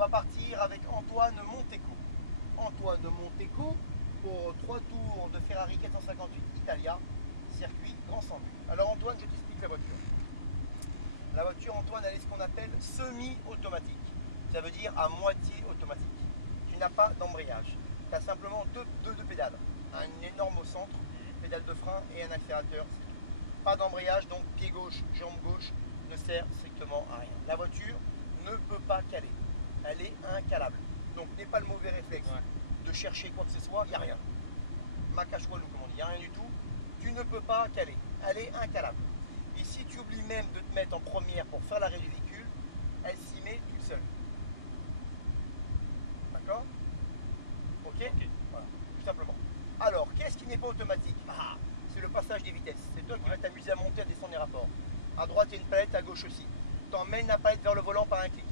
va partir avec Antoine Monteco. Antoine Monteco pour 3 tours de Ferrari 458 Italia, circuit Grand Centre. Alors Antoine, je t'explique la voiture. La voiture, Antoine, elle est ce qu'on appelle semi-automatique. Ça veut dire à moitié automatique. Tu n'as pas d'embrayage. Tu as simplement deux pédales. Un énorme au centre, pédale de frein et un accélérateur. Pas d'embrayage, donc pied gauche, jambe gauche ne sert strictement à rien. La voiture ne peut pas caler. Elle est incalable. Donc n'aie pas le mauvais réflexe de chercher quoi que ce soit, il n'y a rien. Macachoualou, comme on dit, il n'y a rien du tout. Tu ne peux pas caler. Elle est incalable. Et si tu oublies même de te mettre en première pour faire l'arrêt du véhicule, elle s'y met toute seule. D'accord? Ok. Voilà, tout simplement. Alors, qu'est-ce qui n'est pas automatique? C'est le passage des vitesses. C'est toi qui vas t'amuser à monter, à descendre les rapports. À droite, il y a une palette, à gauche aussi. Tu emmènes la palette vers le volant par un clic.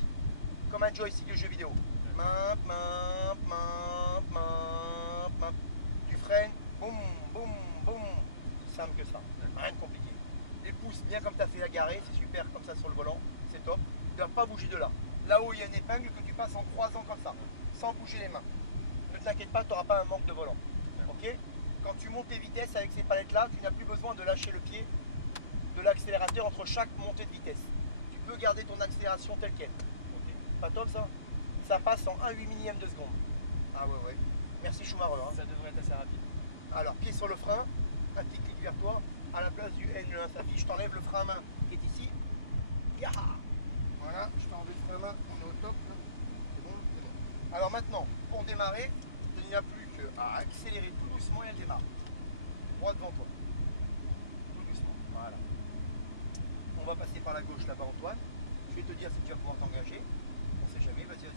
Comme un joystick de jeu vidéo. Tu freines, boum, boum, boum. Simple que ça. Rien de compliqué. Les pouces bien comme tu as fait la garée, c'est super comme ça sur le volant, c'est top. Tu ne dois pas bouger de là. Là où il y a une épingle que tu passes en croisant comme ça, sans bouger les mains. Ne t'inquiète pas, tu n'auras pas un manque de volant. Ok? Quand tu montes tes vitesses avec ces palettes là, tu n'as plus besoin de lâcher le pied de l'accélérateur entre chaque montée de vitesse. Tu peux garder ton accélération telle qu'elle. Okay. Pas top ça? Ça passe en 1/8 millième de seconde. Ah ouais. Merci Schumacher. Hein. Ça devrait être assez rapide. Alors, pied sur le frein, un petit clic vers toi. À la place du N, le 1 s'affiche. Je t'enlève le frein à main qui est ici. Yaha! Voilà, je t'enlève le frein à main. On est au top. C'est bon, c'est bon. Alors maintenant, pour démarrer, il n'y a plus qu'à accélérer tout doucement et elle démarre. Droit devant toi. Tout doucement. Voilà. On va passer par la gauche là-bas, Antoine. Je vais te dire si tu vas pouvoir t'engager. On ne sait jamais, vas-y.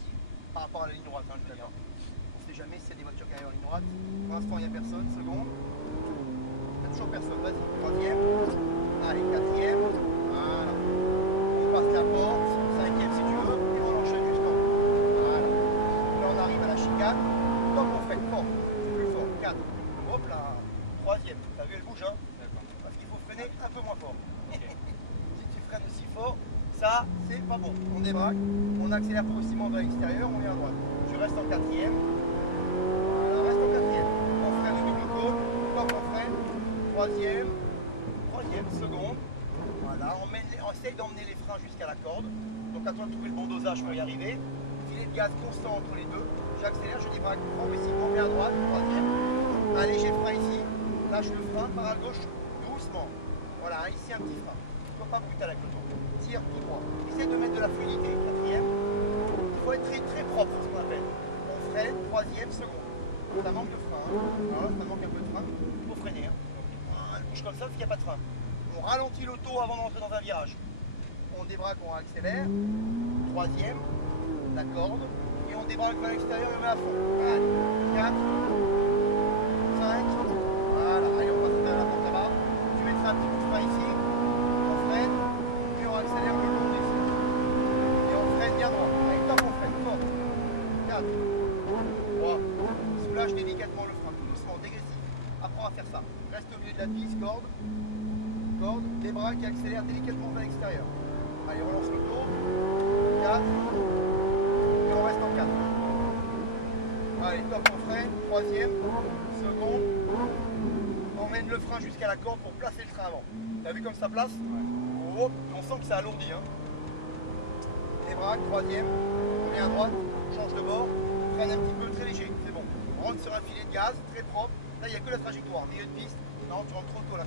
Par rapport à la ligne droite, hein, je veux dire. On ne sait jamais si c'est des voitures qui arrivent en ligne droite. Pour l'instant, il n'y a personne. Seconde. Il n'y a toujours personne. Vas-y. Troisième. Allez, quatrième. Voilà. On passe la porte. Cinquième si tu veux. Et on enchaîne jusqu'en haut. Voilà. Là, on arrive à la chicane. Top, on fait fort. Plus fort. 4. Hop là. Troisième. T'as vu, elle bouge, hein? Parce qu'il faut freiner un peu moins fort. Okay. Si tu freines aussi fort, ça, c'est pas bon. On débraque, on accélère progressivement vers l'extérieur, on est à droite. Tu restes en quatrième. Voilà, reste en quatrième. On freine le double cône, top, on freine. Troisième, seconde. Voilà, on essaye d'emmener les freins jusqu'à la corde. Donc à toi de trouver le bon dosage pour y arriver. Filet de gaz constant entre les deux. J'accélère, je débraque progressivement vers droite, troisième. Un léger frein ici. Lâche le frein, par à gauche, doucement. Voilà, ici un petit frein. Il ne faut pas brutal avec le tour. Tire tout droit. Essaye de mettre de la fluidité. Quatrième. Il faut être très, très propre, ce qu'on appelle. On freine, troisième, seconde. Ça manque de frein. Hein. Voilà, ça manque un peu de frein. Il faut freiner. Hein. Elle bouge comme ça parce qu'il n'y a pas de frein. On ralentit l'auto avant d'entrer dans un virage. On débraque, on accélère. Troisième, la corde. Et on débraque vers l'extérieur et on met à fond. Allez, 4, 5. Voilà, allez, on passe vers la porte là-bas. Tu mettras un petit coup de frein ici. On freine. Et on accélère le long des feux. Et on freine bien droit. Allez, top, on freine. Fort. 4, 3. Soulage délicatement le frein. Tout doucement, dégressif. Apprends à faire ça. Reste au milieu de la piste, corde. Corde, débraque et accélère délicatement vers l'extérieur. Allez, relance le tour. 4. Et on reste en 4. Allez, top, on freine. Troisième. Seconde. On mène le frein jusqu'à la corde pour placer le train avant. T'as vu comme ça place? Ouais. Oh, on sent que ça alourdit. Hein. Débraque, troisième. On vient à droite. Change de bord. Freine un petit peu, très léger. C'est bon. On rentre sur un filet de gaz, très propre. Là, il n'y a que la trajectoire. Milieu de piste. Non, tu rentres trop tôt là.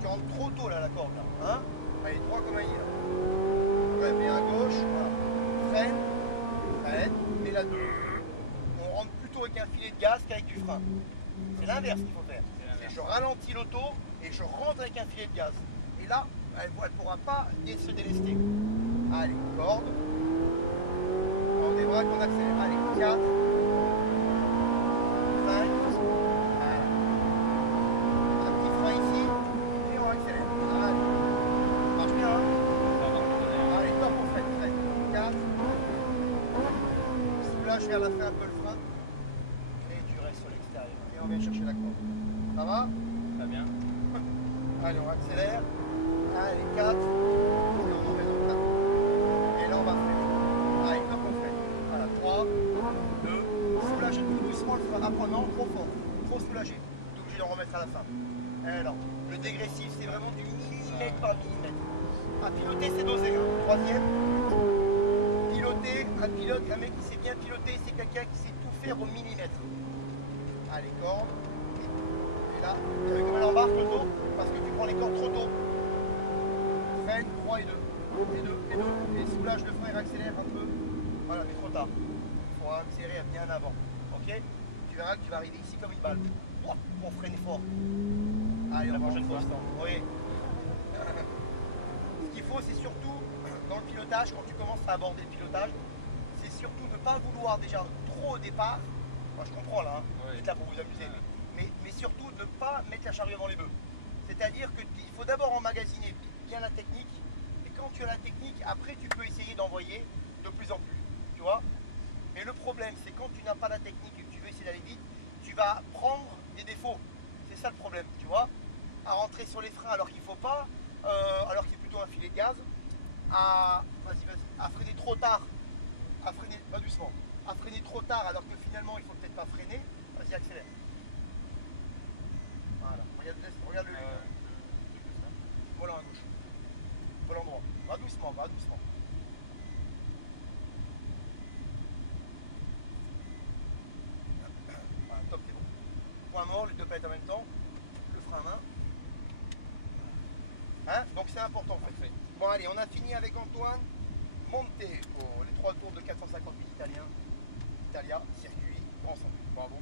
Tu rentres trop tôt là, la corde là. Hein? Allez, droit comme un i là. Ouais, bien à gauche. Voilà. Freine. Freine. Et là, on rentre plutôt avec un filet de gaz qu'avec du frein. C'est l'inverse qu'il faut faire. Je ralentis l'auto et je rentre avec un filet de gaz. Et là, elle ne pourra pas se délester. Allez, corde. On débraque, on accélère. Allez, 4. 5. Voilà. Un petit frein ici. Et on accélère. Allez. Marche bien, hein? Allez, top, on freine. 4. Soulage vers la fin un peu le frein. Et tu restes sur l'extérieur. Et on vient chercher la corde. Ça va? Très bien. Allez, on accélère. Allez, 4. Et on en met d'autres. Et là, on va freiner. Allez, top, on freine. Voilà, 3. mettre à la fin. Alors, le dégressif, c'est vraiment du millimètre par millimètre. À piloter, c'est dosé. Hein. Troisième, piloter, un mec qui sait bien piloter, c'est quelqu'un qui sait tout faire au millimètre. Allez, corde. Et là, tu as vu comment elle embarque le dos? Parce que tu prends les cordes trop tôt. Freine, 3 et 2. Et 2, et 2. Et soulage le frein et accélère un peu. Voilà, mais trop tard. Il faut accélérer bien en avant. Ok? Tu verras que tu vas arriver ici comme une balle. Pour freiner fort. Allez, on va prochaine fois. Oui. Ce qu'il faut, c'est surtout dans le pilotage, quand tu commences à aborder le pilotage, c'est surtout ne pas vouloir déjà trop au départ. Moi, je comprends là, hein. Vous êtes là pour vous amuser. Mais surtout ne pas mettre la charrue avant les bœufs. C'est-à-dire qu'il faut d'abord emmagasiner bien la technique. Et quand tu as la technique, après tu peux essayer d'envoyer de plus en plus. Tu vois? Mais le problème, c'est quand tu n'as pas la technique et que tu veux essayer d'aller vite, tu vas prendre des défauts. C'est ça le problème, tu vois? À rentrer sur les freins alors qu'il ne faut pas, alors qu'il y a plutôt un filet de gaz, à freiner trop tard, à freiner, pas doucement, à freiner trop tard alors que finalement il ne faut peut-être pas freiner, vas-y accélère. Voilà, regarde le volant à gauche, volant droit, va doucement, va doucement. Voilà, top, c'est bon. Point mort, les deux palettes en même temps, le frein à main. Hein? Donc c'est important en fait. Bon allez, on a fini avec Antoine. Montez pour les 3 tours de 450 000 italiens. Italia, circuit, ensemble. Bravo.